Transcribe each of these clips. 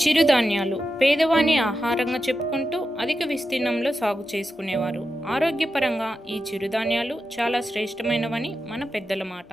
చిరుధాన్యాలు పేదవాని ఆహారంగా చెప్పుకుంటూ అధిక విస్తీర్ణంలో సాగు చేసుకునేవారు. ఆరోగ్యపరంగా ఈ చిరుధాన్యాలు చాలా శ్రేష్టమైనవని మన పెద్దల మాట.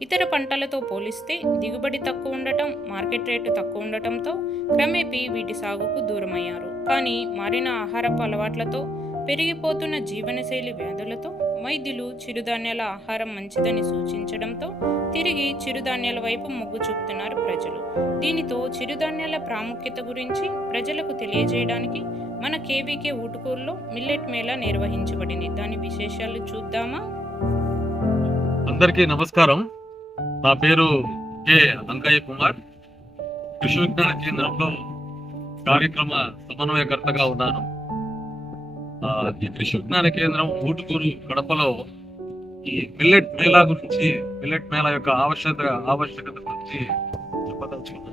ఇతర పంటలతో పోలిస్తే దిగుబడి తక్కువ ఉండటం, మార్కెట్ రేటు తక్కువ ఉండటంతో క్రమేపీ వీటి సాగుకు దూరమయ్యారు. కానీ మారిన ఆహారపు అలవాట్లతో, పెరిగిపోతున్న జీవనశైలి వ్యాధులతో వైద్యులు చిరుధాన్యాల ఆహారం మంచిదని సూచించడంతో తిరిగి చిరుధాన్యాల వైపు మొగ్గు చూపుతున్నారు ప్రజలు. దీనితో చిరుధాన్యాల ప్రాముఖ్యత గురించి ప్రజలకు తెలియజేయడానికి మన కేవీకే ఊటుకూరులో మిల్లెట్ మేళా నిర్వహించబడింది. దాని విశేషాలు చూద్దామా? అందరికీ నమస్కారం. నా పేరు కె అంకయ్య కుమార్. కృషి విజ్ఞాన కేంద్రంలో కార్యక్రమ సమన్వయకర్తగా ఉన్నాను. ఈ కృషి విజ్ఞాన కేంద్రం ఊటుకూరు కడపలో ఈ మిల్లెట్ మేళా గురించి, మిల్లెట్ మేళా యొక్క ఆవశ్యకత గురించి చెప్పదలుచుకున్నాను.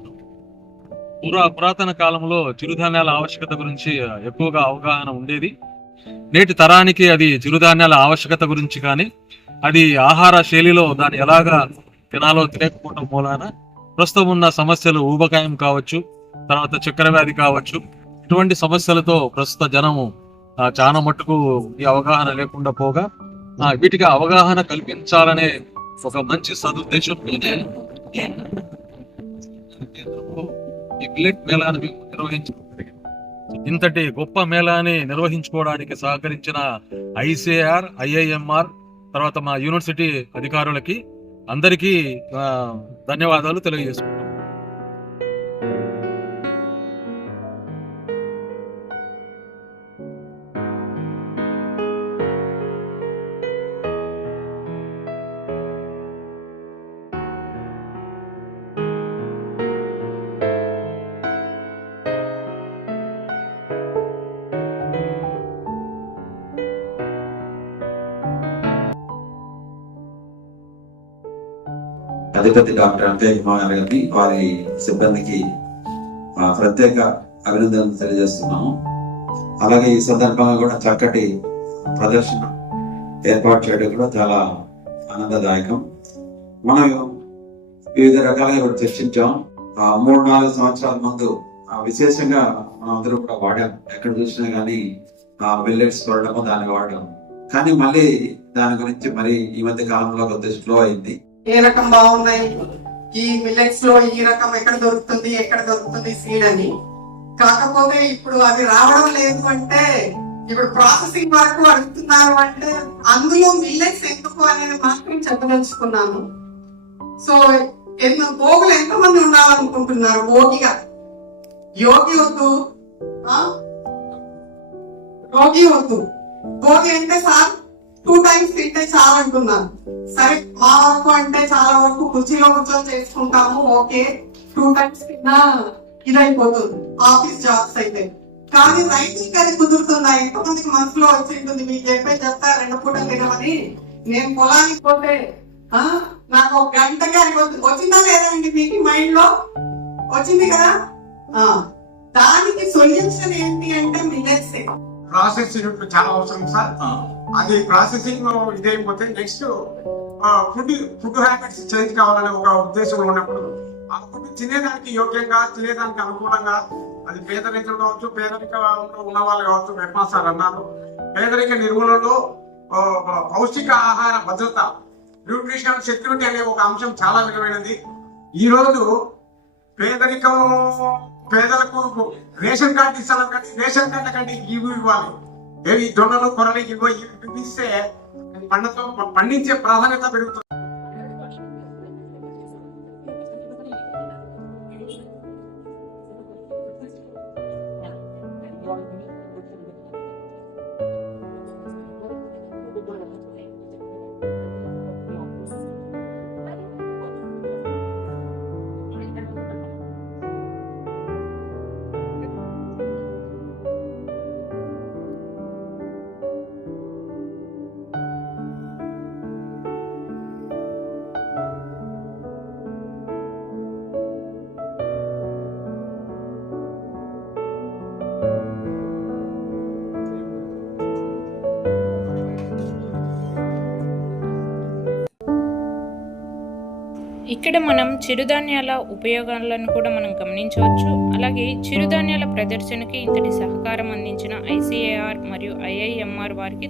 పురాతన కాలంలో చిరుధాన్యాల ఆవశ్యకత గురించి ఎక్కువగా అవగాహన ఉండేది. నేటి తరానికి అది చిరుధాన్యాల ఆవశ్యకత గురించి కానీ, అది ఆహార శైలిలో దాన్ని ఎలాగా తినాలో తెలియకపోవడం మూలాన ప్రస్తుతం ఉన్న సమస్యలు ఊబకాయం కావచ్చు, తర్వాత చక్కెర వ్యాధి కావచ్చు, ఇటువంటి సమస్యలతో ప్రస్తుత జనము చాలా మట్టుకు ఈ అవగాహన లేకుండా పోగా వీటికి అవగాహన కల్పించాలనే ఒక మంచి సదుద్దేశంతోనే ఈ మిల్లెట్ మేళాను నిర్వహించడం జరిగింది. ఇంతటి గొప్ప మేళాని నిర్వహించుకోవడానికి సహకరించిన ICAR, IIMR, తర్వాత మా యూనివర్సిటీ అధికారులకి అందరికీ ధన్యవాదాలు తెలియజేసుకుంటాం. అధిపతి డాక్టర్ అంకయ్య కుమార్ గారిని, వారి సిబ్బందికి ప్రత్యేక అభినందనలు తెలియజేస్తున్నాము. అలాగే ఈ సందర్భంగా కూడా చక్కటి ప్రదర్శన ఏర్పాటు చేయడం కూడా చాలా ఆనందదాయకం. మనం వివిధ రకాలుగా కూడా చర్చించాం. 3-4 సంవత్సరాల ముందు విశేషంగా మనం అందరూ కూడా వాడాం. ఎక్కడ చూసినా కానీ మిల్లెట్స్ వాడటము, దాన్ని వాడడం. కానీ మళ్ళీ దాని గురించి మరి ఈ మధ్య కాలంలో కొద్దిగా స్లో అయింది. ఏ రకం బాగున్నాయి, ఈ మిల్లెట్స్ లో ఈ రకం ఎక్కడ దొరుకుతుంది సీడ్ అని. కాకపోతే ఇప్పుడు అది రావడం లేదు అంటే, ఇప్పుడు ప్రాసెసింగ్ వరకు అడుగుతున్నారు అంటే అందులో మిల్లెట్స్ ఎందుకు అనేది మాత్రం చెప్పదలుచుకున్నాను. సో భోగులు ఎంతమంది ఉండాలనుకుంటున్నారు? భోగిగా యోగి వద్దు, రోగి వద్దు. భోగి అంటే సార్ 2 times తింటే చాలా అంటున్నారు. సరే, మా వరకు అంటే చాలా వరకు కుర్చీలో కూర్చొని చేసుకుంటాము. ఓకే, 2 times తిన్నా ఇదైపోతుంది ఆఫీస్ జాబ్స్ అయితే. కానీ రైతులకి అది కుదురుతుందా? ఎంతమందికి మనసులో వచ్చి ఉంటుంది, మీకు చెప్తా 2 పూటలు తినమని. నేను పొలానికి పోతే నాకు 1 గంటగా వచ్చిందా లేదా అండి? మీకు మైండ్ లో వచ్చింది కదా. దానికి సొల్యూషన్ ఏంటి అంటే మిల్లెట్స్. ప్రాసెస్ చాలా అవసరం సార్. అది ప్రాసెసింగ్ ఇదైపోతే నెక్స్ట్ ఫుడ్ హ్యాబిట్స్ చేంజ్ కావాలనే ఒక ఉద్దేశం ఉన్నప్పుడు ఆ ఫుడ్ తినేదానికి యోగ్యంగా, తినేదానికి అనుకూలంగా, అది పేదరికం కావచ్చు, పేదరికంలో ఉన్న వాళ్ళు కావచ్చు. మెప్మా సార్ అన్నారు, పేదరిక నిర్మూలనలో పౌష్టిక ఆహార భద్రత, న్యూట్రిషన్ సెక్యూరిటీ అనే ఒక అంశం చాలా విలువైనది. ఈ రోజు పేదలకు రేషన్ కార్డు ఇస్తాను, కానీ రేషన్ కార్డు కంటే ఇవి ఇవ్వాలి. ఏవి జొన్నలు, కొరలు ఇవి ఇస్తే పండించే ప్రాధాన్యత పెరుగుతుంది. ఇక్కడ మనం చిరుధాన్యాల ఉపయోగాలను కూడా మనం గమనించవచ్చు. అలాగే చిరుధాన్యాల ప్రదర్శనకి ఇంతటి సహకారం అందించిన ICAR మరియు IIMR వారికి